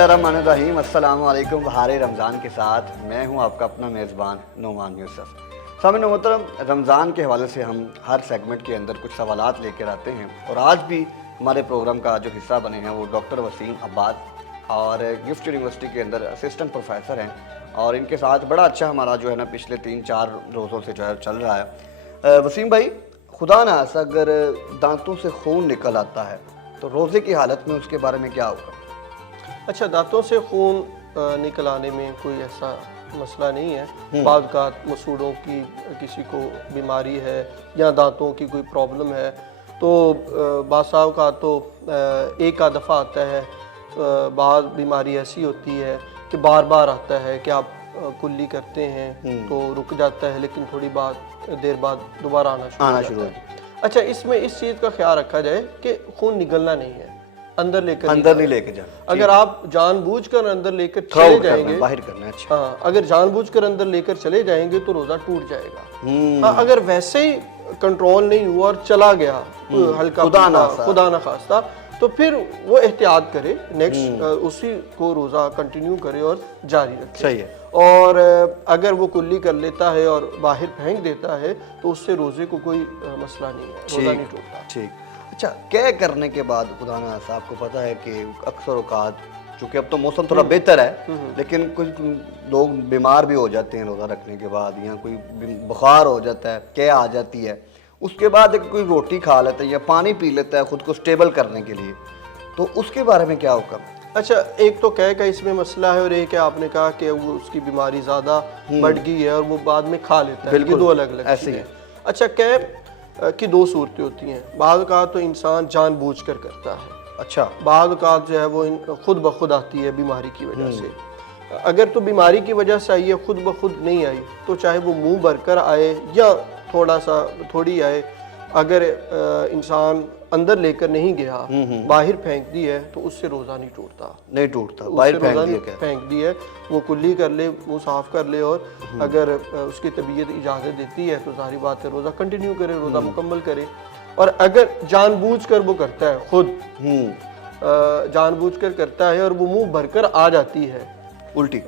बिस्मिल्लाहिर्रहमानिर्रहीम। अस्सलाम वालेकुम। बहार रमज़ान के साथ मैं हूं आपका अपना मेज़बान नोमान यूसुफ। सामने मोहतरम, रमज़ान के हवाले से हम हर सेगमेंट के अंदर कुछ सवालात लेकर आते हैं और आज भी हमारे प्रोग्राम का जो हिस्सा बने हैं वो डॉक्टर वसीम अब्बाद और गिफ्ट यूनिवर्सिटी के अंदर असिस्टेंट प्रोफेसर हैं और इनके साथ बड़ा अच्छा हमारा जो है ना पिछले 3-4 रोज़ों से जो है चल रहा है। वसीम भाई, खुदा ना खास्ता अगर दांतों से खून निकल आता है तो रोज़े की हालत में उसके बारे में क्या होगा? अच्छा, दांतों से खून निकल आने में कोई ऐसा मसला नहीं है। बाद का मसूड़ों की किसी को बीमारी है या दांतों की कोई प्रॉब्लम है तो बासाव का तो एक आध दफ़ा आता है। बाद बीमारी ऐसी होती है कि बार बार आता है कि आप कुल्ली करते हैं तो रुक जाता है, लेकिन थोड़ी देर बाद दोबारा आना शुरू हो जाता है। अच्छा, इसमें इस चीज़ का ख्याल रखा जाए कि खून निगलना नहीं है, अंदर नहीं लेकर जाना। अगर आप जानबूझकर अंदर लेकर चले जाएंगे, बाहर करना है। अच्छा। हाँ, अगर जानबूझकर अंदर लेकर चले जाएंगे तो रोज़ा टूट जाएगा। हाँ, अगर वैसे ही कंट्रोल नहीं हुआ और चला गया हल्का खुदा ना खास्ता, तो फिर वो एहतियात करे, नेक्स्ट उसी को रोज़ा कंटिन्यू करे और जारी रखे। सही है। और अगर वो कुल्ली कर लेता है और बाहर फेंक देता है तो उससे रोज़े को कोई मसला नहीं है, रोज़ा नहीं टूटता। ठीक। अच्छा, क्या करने के बाद खुदा ना खास्ता आपको पता है कि अक्सर औकात, चूँकि अब तो मौसम थोड़ा बेहतर है, लेकिन कुछ लोग बीमार भी हो जाते हैं रोज़ा रखने के बाद, या कोई बुखार हो जाता है, क्या आ जाती है, उसके बाद कोई रोटी खा लेता है या पानी पी लेता है खुद को स्टेबल करने के लिए, तो उसके बारे में क्या होगा? अच्छा, एक तो कह का इसमें मसला है और एक है आपने कहा कि वो उसकी बीमारी ज़्यादा बढ़ गई है और वो बाद में खा लेता है। ये दो अलग अलग ऐसे ही। अच्छा, कह की दो सूरतें होती हैं। बाद का तो इंसान जानबूझकर करता है। अच्छा। बाद का जो है वो खुद ब खुद आती है बीमारी की वजह से। अगर तो बीमारी की वजह से आई है, खुद ब खुद नहीं आई, तो चाहे वो मुंह भरकर आए या थोड़ी आए, अगर इंसान अंदर लेकर नहीं गया, बाहर फेंक दी है, तो उससे रोज़ा नहीं टूटता। बाहर फेंक दी है, वो कुल्ली कर ले, वो साफ़ कर ले, और अगर उसकी तबीयत इजाज़त देती है तो सारी बात है रोज़ा कंटिन्यू करे, रोज़ा मुकम्मल करे। और अगर जानबूझकर वो करता है, खुद जानबूझकर करता है और वो मुंह भरकर आ जाती है उल्टी,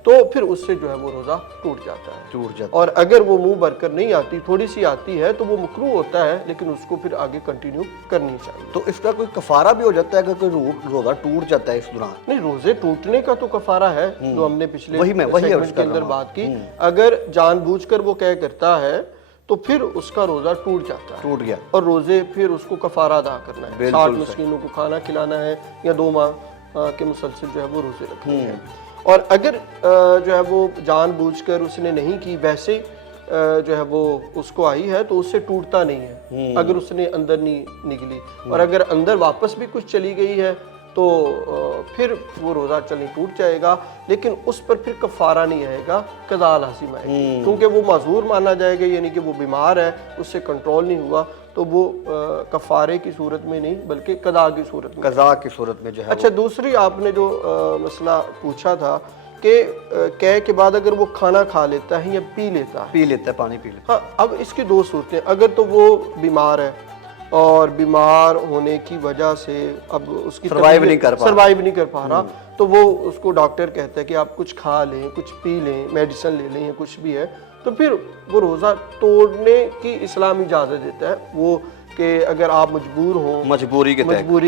तो फिर उससे जो है वो रोज़ा टूट जाता है। और अगर वो मुंह भरकर नहीं आती, थोड़ी सी आती है, तो वो मकरूह होता है, लेकिन उसको फिर आगे कंटिन्यू करनी चाहिए। तो इसका कोई कफारा भी हो जाता है अगर कोई रोज़ा टूट जाता है इस दौरान? नहीं, रोज़े टूटने का तो कफारा है जो हमने पिछले सेगमेंट के अंदर बात की। अगर जानबूझकर वो क्या करता है तो फिर उसका रोज़ा टूट गया और रोज़े फिर उसको कफारा अदा करना है, 60 मिस्कीनों को खाना खिलाना है या 2 माह के मुसलसल जो है वो रोज़े रखने हैं। और अगर जो है वो जानबूझकर उसने नहीं की, वैसे जो है वो उसको आई है, तो उससे टूटता नहीं है अगर उसने अंदर नहीं निकली। और अगर अंदर वापस भी कुछ चली गई है तो फिर वो रोज़ा चलनी टूट जाएगा, लेकिन उस पर फिर कफ़ारा नहीं आएगा, कज़ा लाज़िम आएगी, क्योंकि वो माज़ूर माना जाएगा, यानी कि वो बीमार है, उससे कंट्रोल नहीं हुआ, तो वो कफ़ारे की सूरत में नहीं बल्कि कज़ा की सूरत में जो है। अच्छा, दूसरी आपने जो मसला पूछा था कि कह के बाद अगर वो खाना खा लेता है या पी लेता है, पानी पी लेता है। हाँ, अब इसकी दो सूरतें। अगर तो वो बीमार है और बीमार होने की वजह से अब उसकी सर्वाइव नहीं कर पा रहा, तो वो उसको डॉक्टर कहता है कि आप कुछ खा लें, कुछ पी लें, मेडिसिन ले लें या कुछ भी है, तो फिर वो रोज़ा तोड़ने की इस्लाम इजाज़त देता है वो कि अगर आप मजबूर हो, मजबूरी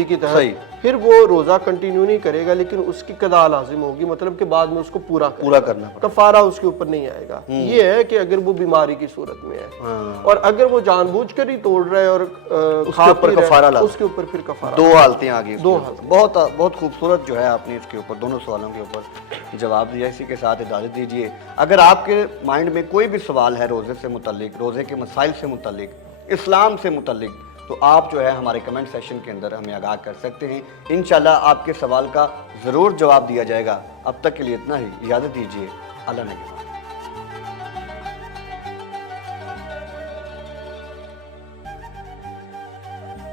के तहत फिर वो रोज़ा कंटिन्यू नहीं करेगा, लेकिन उसकी कज़ा लाज़िम होगी, मतलब कि बाद में उसको पूरा करना, कफ़ारा उसके ऊपर नहीं आएगा। ये है कि अगर वो बीमारी की सूरत में है। और अगर वो जानबूझकर ही तोड़ रहा है और उसके ऊपर फिर कफ़ारा। दो हालतें आ गई। बहुत खूबसूरत जो है आपने इसके ऊपर दोनों सवालों के ऊपर जवाब दिया। इसी के साथ इजाज़त दीजिए। अगर आपके माइंड में कोई भी सवाल है रोज़े से मुतल्लिक, रोज़े के मसाइल से मुतल्लिक, इस्लाम से मुतल्लिक, तो आप जो है हमारे कमेंट सेशन के अंदर हमें आगाह कर सकते हैं। इंशाल्लाह आपके सवाल का ज़रूर जवाब दिया जाएगा। अब तक के लिए इतना ही, इजाज़त दीजिए। अल्लाह ने